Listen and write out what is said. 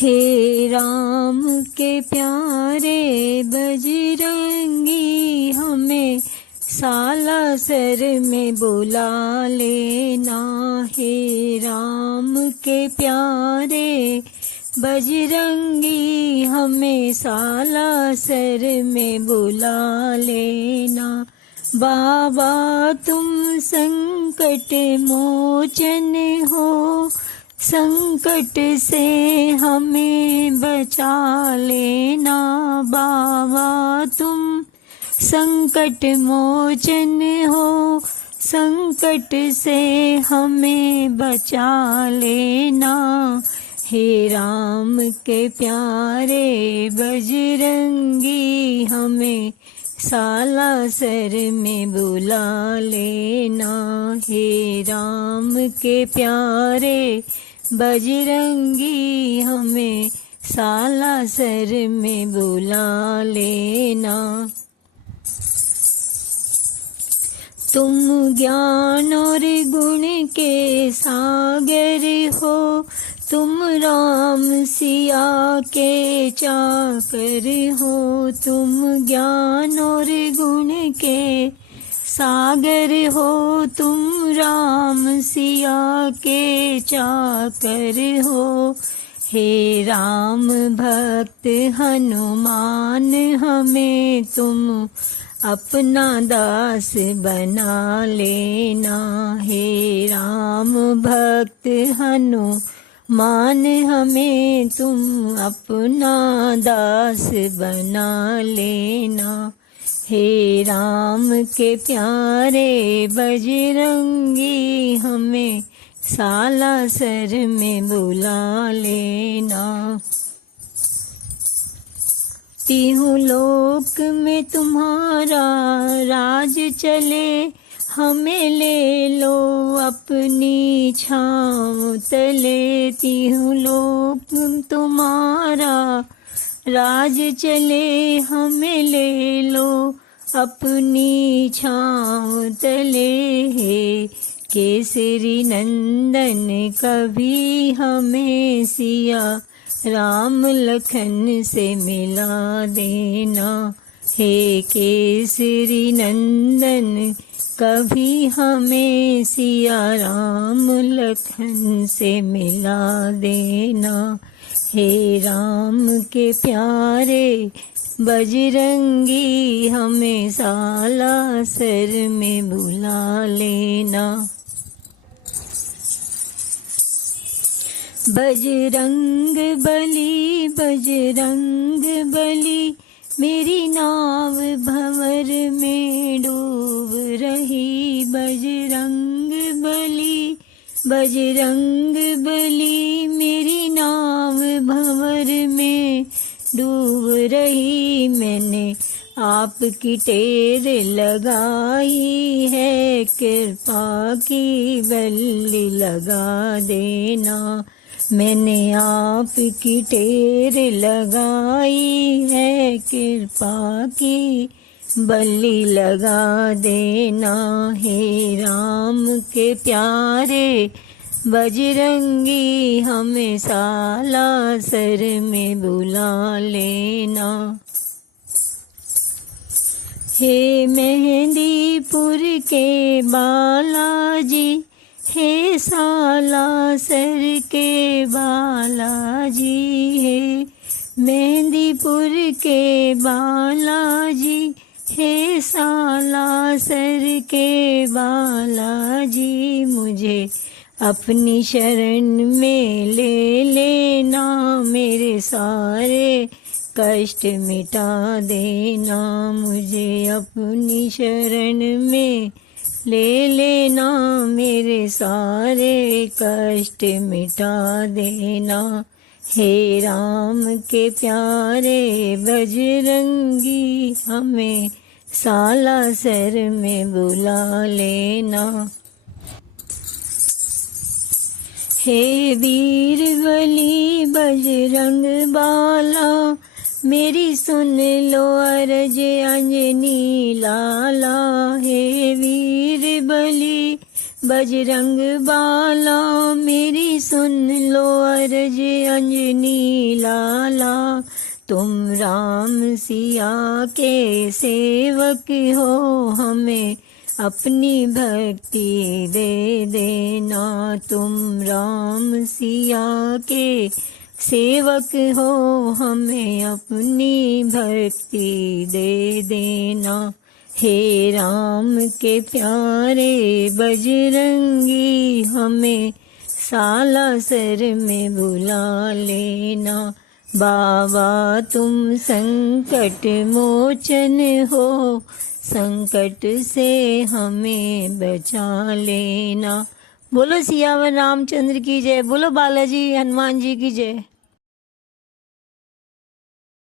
हे राम के प्यारे बजरंगी, हमें सालासर में बुला लेना। हे राम के प्यारे बजरंगी, हमें सालासर में बुला लेना। बाबा तुम संकट मोचन हो, संकट से हमें बचा लेना। बाबा तुम संकट मोचन हो, संकट से हमें बचा लेना। हे राम के प्यारे बजरंगी, हमें सालासर में बुला लेना। हे राम के प्यारे बजरंगी, हमें सालासर में बुला लेना। तुम ज्ञान और गुण के सागर हो, तुम राम सिया के चाकर हो। तुम ज्ञान और गुण के सागर हो, तुम राम सिया के चाकर हो। हे राम भक्त हनुमान, हमें तुम अपना दास बना लेना। हे राम भक्त हनुमान, हमें तुम अपना दास बना लेना। हे राम के प्यारे बजरंगी, हमें सालासर में बुला लेना। तीनों लोक में तुम्हारा राज चले, हमें ले लो अपनी छाँव तले। तीनों लोक तुम्हारा राज चले, हमें ले लो अपनी छाँव तले। हे केसरी नंदन कभी हमें सिया राम लखन से मिला देना। हे केसरी नंदन कभी हमें सिया राम लखन से मिला देना। हे राम के प्यारे बजरंगी, हमें सालासर में बुला लेना। बजरंग बली बजरंग बली, मेरी नाव भंवर में डूब रही। बजरंग बली बजरंग बली, मेरी नाव भंवर में डूब रही। मैंने आपकी टेर लगाई है, कृपा की बल्ली लगा देना। मैंने आपकी टेर लगाई है, कृपा की बल्ली लगा देना। हे राम के प्यारे बजरंगी, हमें सालासर में बुला लेना। हे मेहंदीपुर के बालाजी, हे सालासर के बालाजी। हे मेहंदीपुर के बालाजी, हे सालासर के बालाजी। मुझे अपनी शरण में ले लेना, मेरे सारे कष्ट मिटा देना। मुझे अपनी शरण में ले लेना, मेरे सारे कष्ट मिटा देना। हे राम के प्यारे बजरंगी, हमें सालासर में बुला लेना। हे वीर बली बजरंग बाला, मेरी सुन लो अर्ज अंजनी लाला। हे वीर बली बजरंग बाला, मेरी सुन लो अर्ज अंजनी लाला, तुम राम सिया के सेवक हो, हमें अपनी भक्ति दे देना। तुम राम सिया के सेवक हो, हमें अपनी भक्ति दे देना। हे राम के प्यारे बजरंगी, हमें सालासर में बुला लेना। बाबा तुम संकट मोचन हो, संकट से हमें बचा लेना। बोलो सियावर रामचंद्र की जय, बोलो बालाजी हनुमान जी की जय।